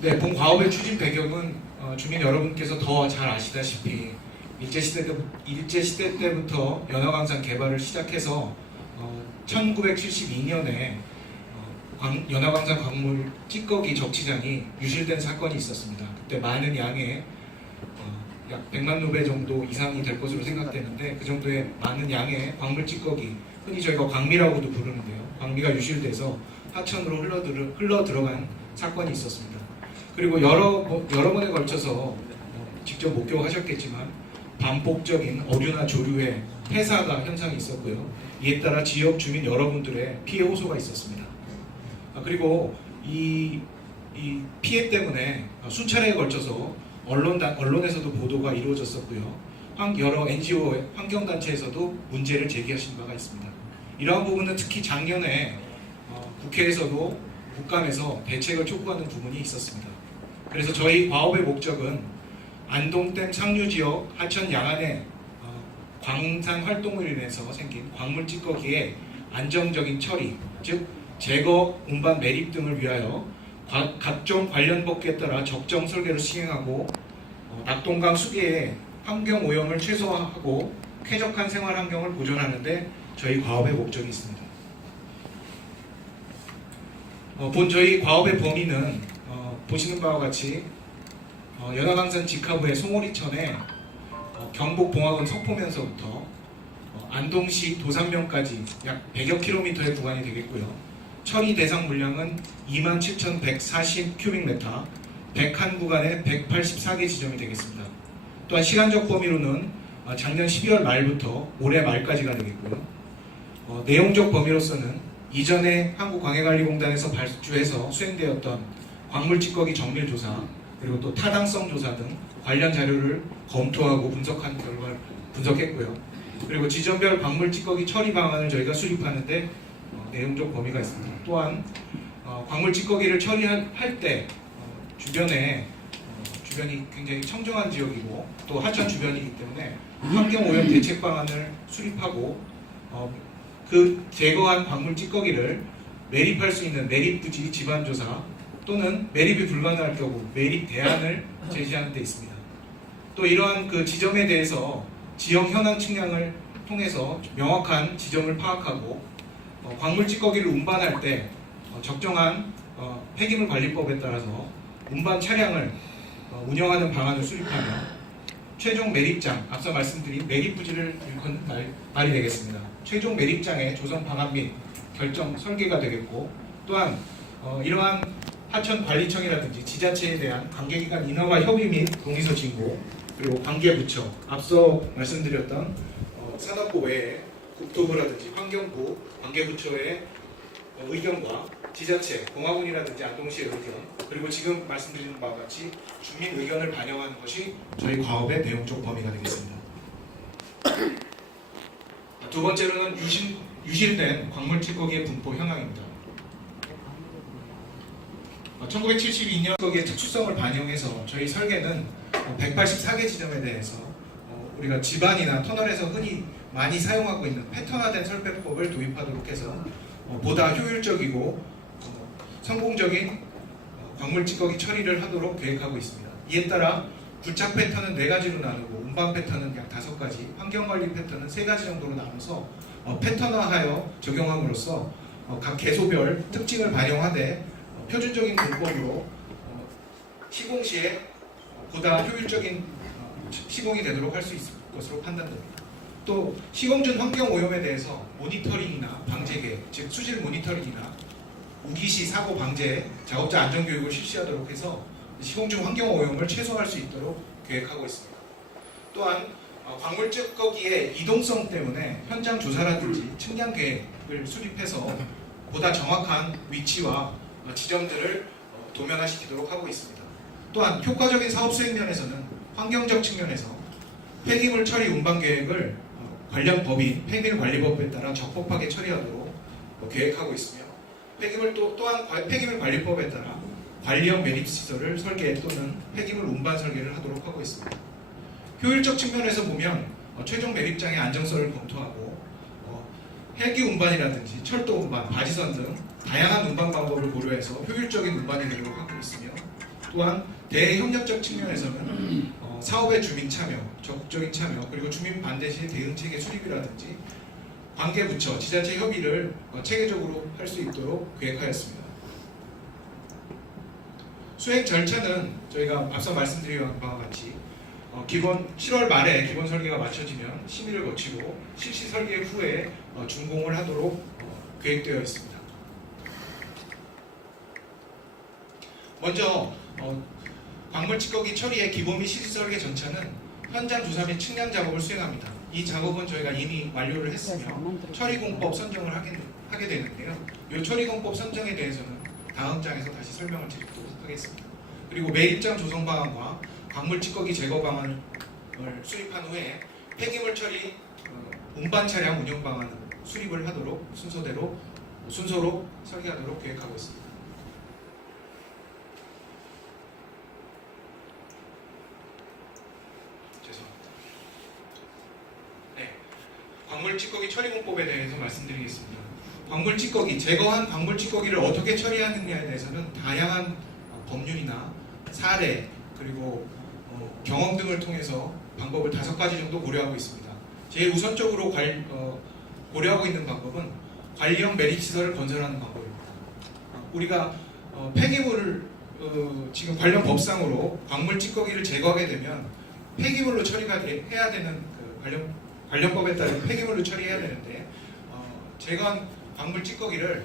네, 본 과업의 추진 배경은 주민 여러분께서 더 잘 아시다시피 일제시대 때부터 연화광산 개발을 시작해서 1972년에 연화광산 광물 찌꺼기 적치장이 유실된 사건이 있었습니다. 그때 많은 양의 약 100만 루베 정도 이상이 될 것으로 생각되는데 그 정도의 많은 양의 광물 찌꺼기, 흔히 저희가 광미라고도 부르는데요. 광미가 유실돼서 하천으로 흘러 들어간 사건이 있었습니다. 그리고 여러 번에 걸쳐서 직접 목격하셨겠지만 반복적인 어류나 조류의 폐사가 현상이 있었고요. 이에 따라 지역 주민 여러분들의 피해 호소가 있었습니다. 그리고 이 피해 때문에 수차례에 걸쳐서 언론에서도 보도가 이루어졌었고요. 여러 NGO 환경단체에서도 문제를 제기하신 바가 있습니다. 이러한 부분은 특히 작년에 국회에서도 국감에서 대책을 촉구하는 부분이 있었습니다. 그래서 저희 과업의 목적은 안동댐 상류지역 하천 양안의 광산 활동으로 인해서 생긴 광물 찌꺼기의 안정적인 처리, 즉 제거, 운반, 매립 등을 위하여 각종 관련 법규에 따라 적정 설계를 시행하고 낙동강 수계의 환경 오염을 최소화하고 쾌적한 생활 환경을 보존하는 데 저희 과업의 목적이 있습니다. 본 저희 과업의 범위는 보시는 바와 같이 연화광산 직하부의 송오리천에 경북 봉화군 석포면서부터 안동시 도산면까지 약 100여 킬로미터의 구간이 되겠고요. 처리 대상 물량은 27,140큐빅미터, 101구간에 184개 지점이 되겠습니다. 또한 시간적 범위로는 작년 12월 말부터 올해 말까지가 되겠고요. 내용적 범위로서는 이전에 한국광해관리공단에서 발주해서 수행되었던 광물 찌꺼기 정밀 조사, 그리고 또 타당성 조사 등 관련 자료를 검토하고 분석한 결과를 분석했고요. 그리고 지점별 광물 찌꺼기 처리 방안을 저희가 수립하는데 내용적 범위가 있습니다. 또한 광물 찌꺼기를 처리할 때 주변이 굉장히 청정한 지역이고 또 하천 주변이기 때문에 환경오염 대책 방안을 수립하고 그 제거한 광물 찌꺼기를 매립할 수 있는 매립부지 지반조사 또는 매립이 불가능할 경우 매립 대안을 제시하는 데 있습니다. 또 이러한 그 지점에 대해서 지역 현황 측량을 통해서 명확한 지점을 파악하고 광물 찌꺼기를 운반할 때 적정한 폐기물 관리법에 따라서 운반 차량을 운영하는 방안을 수립하며 최종 매립장, 앞서 말씀드린 매립부지를 일컫는 말이 되겠습니다. 최종 매립장의 조성 방안 및 결정 설계가 되겠고, 또한 이러한 하천관리청이라든지 지자체에 대한 관계기관 인허가 협의 및 동의서 진고, 그리고 관계부처, 앞서 말씀드렸던 산업부 외에 국토부라든지 환경부, 관계부처의 의견과 지자체, 봉화군이라든지 안동시의 의견, 그리고 지금 말씀드린 바와 같이 주민 의견을 반영하는 것이 저희 과업의 내용적 범위가 되겠습니다. 두 번째로는 유실된 광물 찌꺼기의 분포 현황입니다. 1972년 찌꺼기의 특수성을 반영해서 저희 설계는 184개 지점에 대해서 우리가 집안이나 터널에서 흔히 많이 사용하고 있는 패턴화된 설배법을 도입하도록 해서 보다 효율적이고 성공적인 광물 찌꺼기 처리를 하도록 계획하고 있습니다. 이에 따라 부착 패턴은 4가지로 나누고 운반 패턴은 약 5가지, 환경관리 패턴은 3가지 정도로 나눠서 패턴화하여 적용함으로써 각 개소별 특징을 반영하되 표준적인 공법으로 시공 시에 보다 효율적인 시공이 되도록 할 수 있을 것으로 판단됩니다. 또 시공 중 환경 오염에 대해서 모니터링이나 방제 계획, 즉 수질 모니터링이나 우기시 사고 방제, 작업자 안전 교육을 실시하도록 해서 시공 중 환경 오염을 최소화할 수 있도록 계획하고 있습니다. 또한 광물 찌꺼기의 이동성 때문에 현장 조사라든지 측량 계획을 수립해서 보다 정확한 위치와 지점들을 도면화시키도록 하고 있습니다. 또한 효과적인 사업 수행 면에서는 환경적 측면에서 폐기물 처리 운반 계획을 관련 법인 폐기물관리법에 따라 적법하게 처리하도록 계획하고 있으며 또한 폐기물 관리법에 따라 관리형 매립시설을 설계 또는 폐기물 운반 설계를 하도록 하고 있습니다. 효율적 측면에서 보면 최종 매립장의 안정성을 검토하고 헬기 운반이라든지 철도 운반, 바지선 등 다양한 운반 방법을 고려해서 효율적인 운반이 되도록 하고 있으며 또한 대협력적 측면에서는 사업의 주민 참여, 적극적인 참여, 그리고 주민 반대 시 대응 체계 수립이라든지 관계 부처, 지자체 협의를 체계적으로 할 수 있도록 계획하였습니다. 수행 절차는 저희가 앞서 말씀드린 바와 같이 기본 7월 말에 기본 설계가 마쳐지면 심의를 거치고 실시 설계 후에 준공을 하도록 계획되어 있습니다. 먼저 광물 찌꺼기 처리의 기본 및 실시 설계 전차는 현장 조사 및 측량 작업을 수행합니다. 이 작업은 저희가 이미 완료를 했으며 처리공법 선정을 하게 되는데요. 이 처리공법 선정에 대해서는 다음 장에서 다시 설명을 드리도록 하겠습니다. 그리고 매입장 조성 방안과 광물 찌꺼기 제거 방안을 수립한 후에 폐기물 처리 운반 차량 운영 방안을 수립을 하도록 순서로 설계하도록 계획하고 있습니다. 죄송합니다. 네, 광물 찌꺼기 처리 공법에 대해서 말씀드리겠습니다. 광물 찌꺼기, 제거한 광물 찌꺼기를 어떻게 처리하느냐에 대해서는 다양한 법률이나 사례 그리고 경험 등을 통해서 방법을 5가지 정도 고려하고 있습니다. 제일 우선적으로 고려하고 있는 방법은 관리형 매립시설을 건설하는 방법입니다. 우리가 폐기물을 지금 관련 법상으로 광물 찌꺼기를 제거하게 되면 폐기물로 처리가 해야 되는 관련법에 따른 폐기물로 처리해야 되는데 제거한 광물 찌꺼기를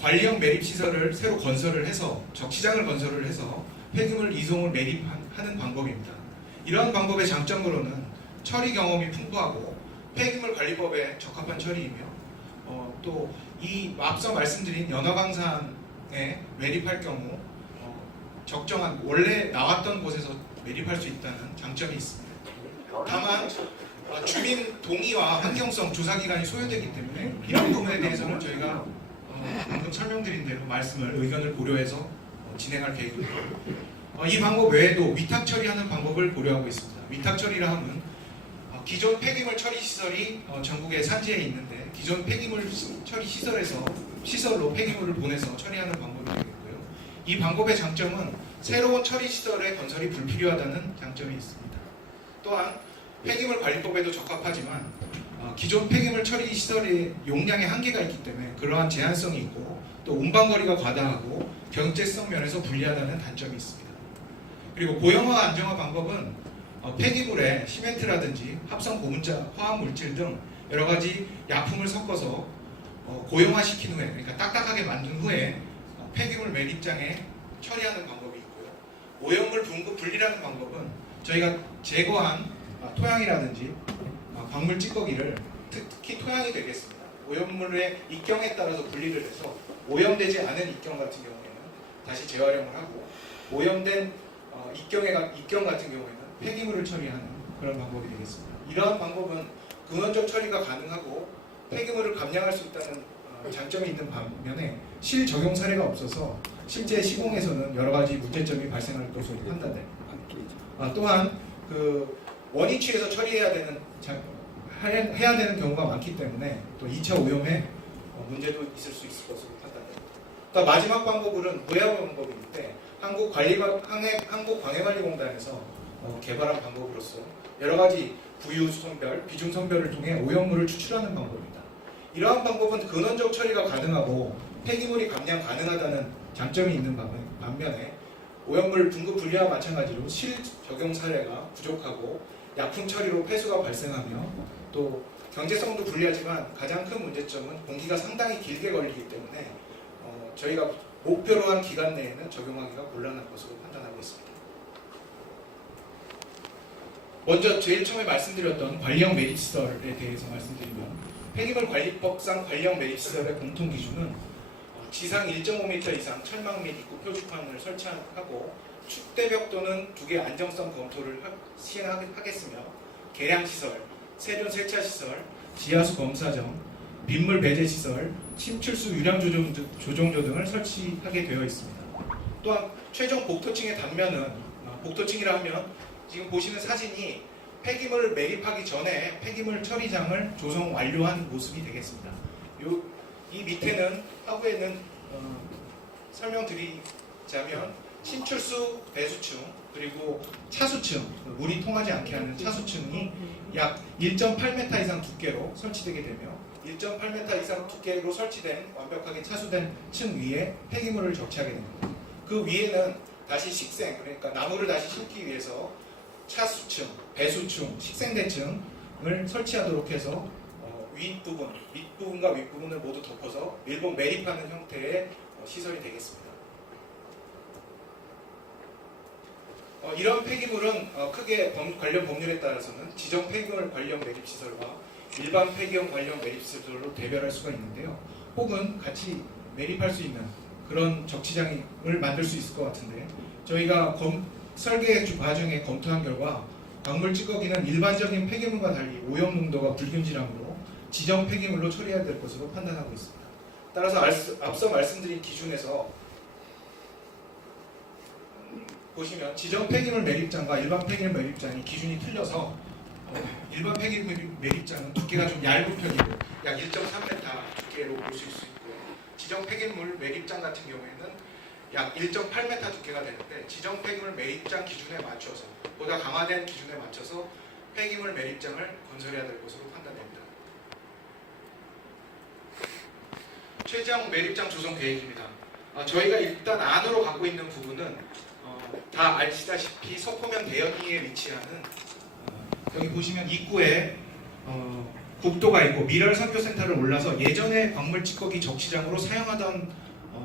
관리형 매립시설을 새로 건설을 해서 적시장을 건설을 해서 폐기물 이송을 매립하는 방법입니다. 이러한 방법의 장점으로는 처리 경험이 풍부하고 폐기물 관리법에 적합한 처리이며 또 이 앞서 말씀드린 연화강산에 매립할 경우 적정한 원래 나왔던 곳에서 매립할 수 있다는 장점이 있습니다. 다만 주민 동의와 환경성 조사 기간이 소요되기 때문에 이런 부분에 대해서는 저희가 방금 설명드린 대로 의견을 고려해서 진행할 계획입니다. 이 방법 외에도 위탁 처리하는 방법을 고려하고 있습니다. 위탁 처리라 하면 기존 폐기물 처리 시설이 전국에 산지에 있는데 기존 폐기물 처리 시설로 폐기물을 보내서 처리하는 방법이 되겠고요. 이 방법의 장점은 새로운 처리 시설의 건설이 불필요하다는 장점이 있습니다. 또한 폐기물 관리법에도 적합하지만 기존 폐기물 처리 시설의 용량의 한계가 있기 때문에 그러한 제한성이 있고 또 운반거리가 과다하고 경제성 면에서 불리하다는 단점이 있습니다. 그리고 고형화 안정화 방법은 폐기물에 시멘트라든지 합성 고분자 화학 물질 등 여러 가지 약품을 섞어서 고형화시킨 후에, 그러니까 딱딱하게 만든 후에 폐기물 매립장에 처리하는 방법이 있고요. 오염물 분급 분리라는 방법은 저희가 제거한 토양이라든지 광물 찌꺼기를 특히 토양이 되겠습니다. 오염물의 입경에 따라서 분리를 해서 오염되지 않은 입경 같은 경우에는 다시 재활용을 하고 오염된 입경 같은 경우에는 폐기물을 처리하는 그런 방법이 되겠습니다. 이러한 방법은 근원적 처리가 가능하고 폐기물을 감량할 수 있다는 장점이 있는 반면에 실적용 사례가 없어서 실제 시공에서는 여러 가지 문제점이 발생할 것으로 판단됩니다. 또한 원위 취해서 처리해야 되는 경우가 많기 때문에 또 2차 오염에 문제도 있을 수 있을 것으로 판단됩니다. 또 마지막 방법은 무해화 방법인데 한국광해관리공단에서 개발한 방법으로서 여러 가지 부유 선별, 비중 선별을 통해 오염물을 추출하는 방법입니다. 이러한 방법은 근원적 처리가 가능하고 폐기물이 감량 가능하다는 장점이 있는 반면에 오염물 분급 분리와 마찬가지로 실적용 사례가 부족하고 약품 처리로 폐수가 발생하며 또 경제성도 불리하지만 가장 큰 문제점은 공기가 상당히 길게 걸리기 때문에 저희가 목표로 한 기간 내에는 적용하기가 곤란할 것으로 판단하고 있습니다. 먼저 제일 처음에 말씀드렸던 관리형 매립시설에 대해서 말씀드리면 폐기물 관리법상 관리형 매립시설의 공통 기준은 지상 1.5m 이상 철망 및 입구 표지판을 설치하고 축대벽 또는 두개 안정성 검토를 시행하겠으며 계량시설, 세균 세차시설, 지하수 검사정, 빗물 배제시설, 침출수 유량 조정조 등을 설치하게 되어 있습니다. 또한 최종 복도층의 단면은 복도층이라 하면 지금 보시는 사진이 폐기물을 매립하기 전에 폐기물 처리장을 조성 완료한 모습이 되겠습니다. 이 밑에는 하부에는 설명드리자면 신출수 배수층 그리고 차수층, 물이 통하지 않게 하는 차수층이 약 1.8m 이상 두께로 설치되게 되며 1.8m 이상 두께로 설치된 완벽하게 차수된 층 위에 폐기물을 적치하게 됩니다. 그 위에는 다시 식생, 그러니까 나무를 다시 심기 위해서 차수층, 배수층, 식생대층을 설치하도록 해서 윗부분과 윗부분을 모두 덮어서 밀봉 매립하는 형태의 시설이 되겠습니다. 이런 폐기물은 크게 관련 법률에 따라서는 지정 폐기물 관련 매립시설과 일반 폐기물 관련 매립시설로 대별할 수가 있는데요. 혹은 같이 매립할 수 있는 그런 적치장을 만들 수 있을 것 같은데 저희가 설계 과정에 검토한 결과 광물 찌꺼기는 일반적인 폐기물과 달리 오염 농도가 불균질하므로 지정 폐기물로 처리해야 될 것으로 판단하고 있습니다. 따라서 앞서 말씀드린 기준에서 보시면 지정 폐기물 매립장과 일반 폐기물 매립장이 기준이 틀려서 일반 폐기물 매립장은 두께가 좀 얇은 편이고 약 1.3m 두께로 보실 수 있고요. 지정 폐기물 매립장 같은 경우에는 약 1.8m 두께가 되는데 지정 폐기물 매립장 기준에 맞춰서 보다 강화된 기준에 맞춰서 폐기물 매립장을 건설해야 될 것으로 판단됩니다. 최종 매립장 조성 계획입니다. 저희가 일단 안으로 가고 있는 부분은 다 아시다시피 서포면 대연리에 위치하는 여기 보시면 입구에 국도가 있고 미랄 선교센터를 올라서 예전에 광물 찌꺼기 적시장으로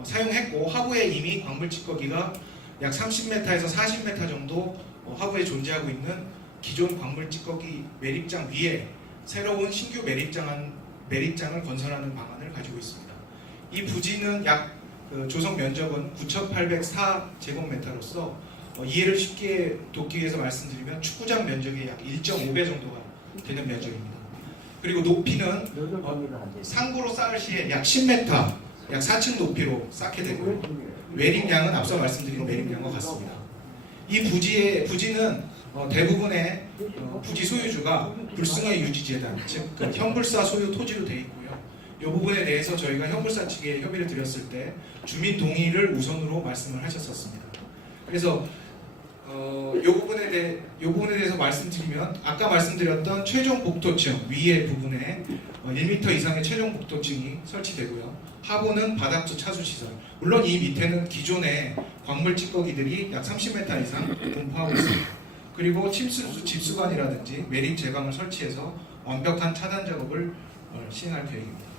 사용했고 하부에 이미 광물 찌꺼기가 약 30m에서 40m 정도 하부에 존재하고 있는 기존 광물 찌꺼기 매립장 위에 새로운 신규 매립장을 건설하는 방안을 가지고 있습니다. 이 부지는 조성 면적은 9,804제곱미터로서 이해를 쉽게 돕기 위해서 말씀드리면 축구장 면적의 약 1.5배 정도가 되는 면적입니다. 그리고 높이는 상부로 쌓을 시에 약 10m, 약 4층 높이로 쌓게 되고요. 매립량은 앞서 말씀드린 매립량과 같습니다. 이 부지는 대부분의 부지 소유주가 불승의 유지재단, 즉 현불사 소유 토지로 되어 있고요. 이 부분에 대해서 저희가 현불사 측에 협의를 드렸을 때 주민 동의를 우선으로 말씀을 하셨었습니다. 그래서 이 부분에 대해서 말씀드리면 아까 말씀드렸던 최종 복도층 위에 부분에 1m 이상의 최종 복도층이 설치되고요. 하부는 바닥조 차수시설. 물론 이 밑에는 기존의 광물 찌꺼기들이 약 30m 이상 분포하고 있습니다. 그리고 집수관이라든지 매립 제강을 설치해서 완벽한 차단 작업을 시행할 계획입니다.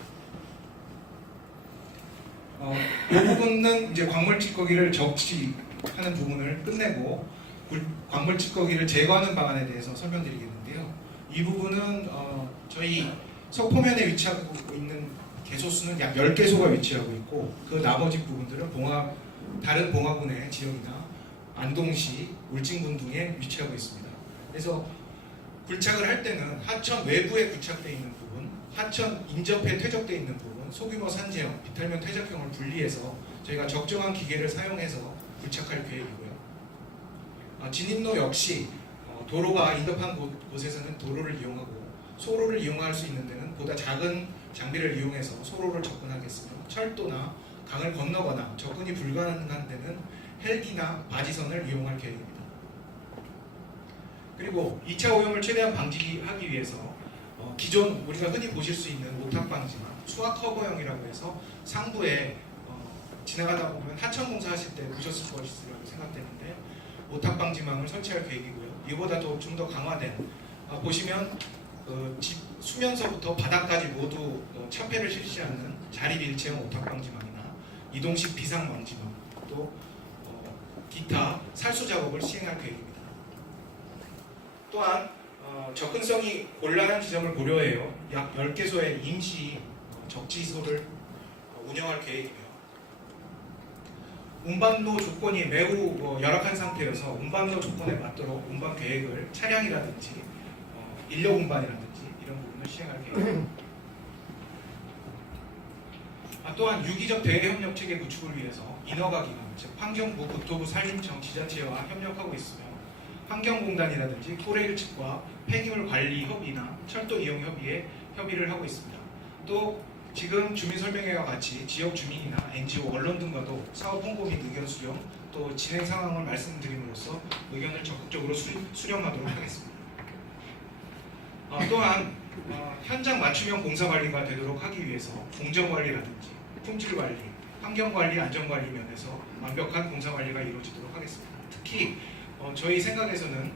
이 부분은 이제 광물 찌꺼기를 적시하는 부분을 끝내고 광물 찌꺼기를 제거하는 방안에 대해서 설명드리겠는데요. 이 부분은 저희 서포면에 위치하고 있는 개소수는 약 10개소가 위치하고 있고 그 나머지 부분들은 다른 봉화군의 지역이나 안동시, 울진군 등에 위치하고 있습니다. 그래서 굴착을 할 때는 하천 외부에 굴착되어 있는 부분, 하천 인접해 퇴적되어 있는 부분, 소규모 산재형, 비탈면 퇴적형을 분리해서 저희가 적정한 기계를 사용해서 굴착할 계획이고요. 진입로 역시 도로가 인접한 곳에서는 도로를 이용하고 소로를 이용할 수 있는 데는 보다 작은 장비를 이용해서 소로를 접근하겠으며 철도나 강을 건너거나 접근이 불가능한 데는 헬기나 바지선을 이용할 계획입니다. 그리고 2차 오염을 최대한 방지하기 위해서 기존 우리가 흔히 보실 수 있는 오탁 방지망, 수압 커버형이라고 해서 상부에 지나가다 보면 하천 공사하실 때 보셨을 것이라고 생각되는데 오탁 방지망을 설치할 계획이고요. 이보다 좀 더 강화된 보시면 집 수면서부터 바닥까지 모두 차폐를 실시하는 자립 일체형 오탁 방지망이나 이동식 비상 방지망 또 기타 살수 작업을 시행할 계획입니다. 또한 접근성이 곤란한 지점을 고려해요. 약 10개소의 임시 적지소를 운영할 계획이며 운반로 조건이 매우 열악한 상태여서 운반로 조건에 맞도록 운반 계획을 차량이라든지 인력 운반이라든지 이런 부분을 시행할 계획입니다. 또한 유기적 대외협력 체계 구축을 위해서 인허가 기관, 즉 환경부, 국토부, 산림청, 지자체와 협력하고 있으며 환경공단이라든지 코레일 측과 폐기물 관리 협의나 철도 이용 협의에 협의를 하고 있습니다. 또 지금 주민설명회와 같이 지역 주민이나 NGO, 언론 등과도 사업 홍보 및 의견 수렴, 또 진행 상황을 말씀드림으로써 의견을 적극적으로 수렴하도록 하겠습니다. 또한 현장 맞춤형 공사관리가 되도록 하기 위해서 공정관리라든지 품질관리, 환경관리, 안전관리 면에서 완벽한 공사관리가 이루어지도록 하겠습니다. 특히 저희 생각에서는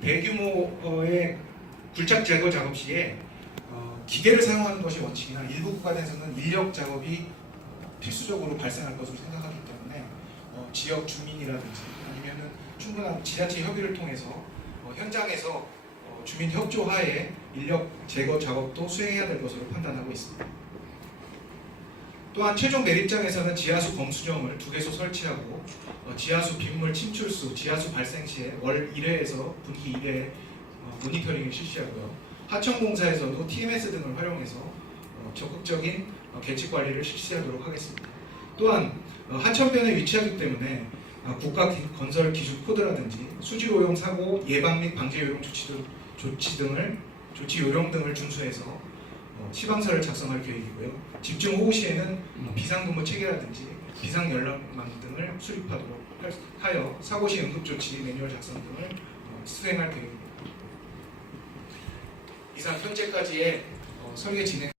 대규모의 굴착 제거 작업 시에 기계를 사용하는 것이 원칙이나 일부 구간에서는 인력 작업이 필수적으로 발생할 것으로 생각하기 때문에 지역 주민이라든지 아니면은 충분한 지자체 협의를 통해서 현장에서 주민 협조 하에 인력 제거 작업도 수행해야 될 것으로 판단하고 있습니다. 또한 최종 매립장에서는 지하수 검수정을 2개소 설치하고 지하수 빗물 침출수, 지하수 발생 시에 월 1회에서 분기 1회 모니터링을 실시하고요. 하천공사에서도 TMS 등을 활용해서 적극적인 계측 관리를 실시하도록 하겠습니다. 또한 하천변에 위치하기 때문에 국가 건설 기준 코드라든지 수질 오염 사고 예방 및 방제 요령 조치 요령 등을 준수해서 시방서를 작성할 계획이고요. 집중 호우 시에는 비상근무 체계라든지 비상연락망 등을 수립하도록 하여 사고 시 응급조치 매뉴얼 작성 등을 수행할 계획입니다. 이상 현재까지의 설계 진행